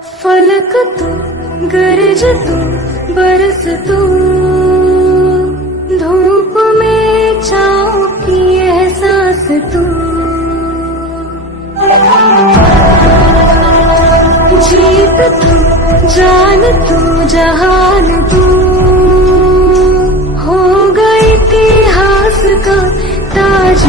फलक तू, गरज तू, बरस तू, धूप में छाँव की एहसास तू, जीत तू, जान तू, जहान तू, हो गई इतिहास का ताज